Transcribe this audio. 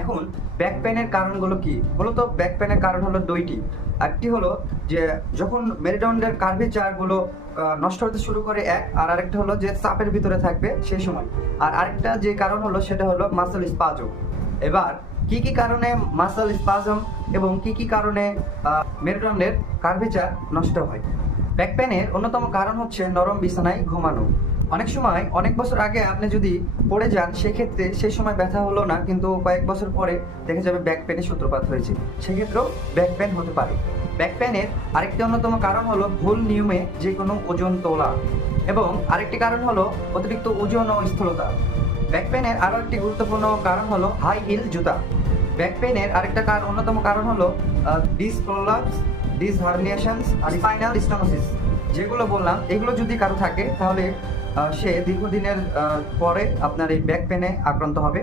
এখন ব্যাক পেনের কারণগুলো কি? মূলত ব্যাক পেনের কারণ হলো দুইটি। একটি হলো যে যখন মেরুদণ্ডের কার্ভেচার গুলো নষ্ট হতে শুরু করে আর আরেকটা হলো যে চাপের ভিতরে থাকবে সেই সময়। আর আরেকটা যে কারণ হলো সেটা হলো মাসল স্পাজম। এবার কি কি কারণে মাসল স্পাজম এবং কি কি কারণে মেরুদণ্ডের কার্ভেচার নষ্ট হয়? ব্যাক পেনের অন্যতম কারণ হচ্ছে নরম বিছানায় ঘুমানো। অনেক সময় অনেক বছর আগে আপনি যদি পড়ে যান সেক্ষেত্রে সেই সময় ব্যথা হলো না, কিন্তু কয়েক বছর পরে দেখা যাবে ব্যাক পেনের সূত্রপাত হয়েছে, সেক্ষেত্রেও ব্যাক পেন হতে পারে। ব্যাক পেনের আরেকটি অন্যতম কারণ হলো ভুল নিয়মে যে কোনো ওজন তোলা, এবং আরেকটি কারণ হলো অতিরিক্ত ওজন ও স্থূলতা। ব্যাক পেনের আরও একটি গুরুত্বপূর্ণ কারণ হলো হাই হিল জুতা। ব্যাক পেনের আরেকটা অন্যতম কারণ হলো ডিস্ক প্রলাপস, ডিস্ক হার্নিয়েশনস আর স্পাইনাল স্টেনোসিস। যেগুলো বললাম এগুলো যদি কারো থাকে তাহলে সে দীর্ঘদিনের পরে আপনার এই ব্যাক পেনে আক্রান্ত হবে।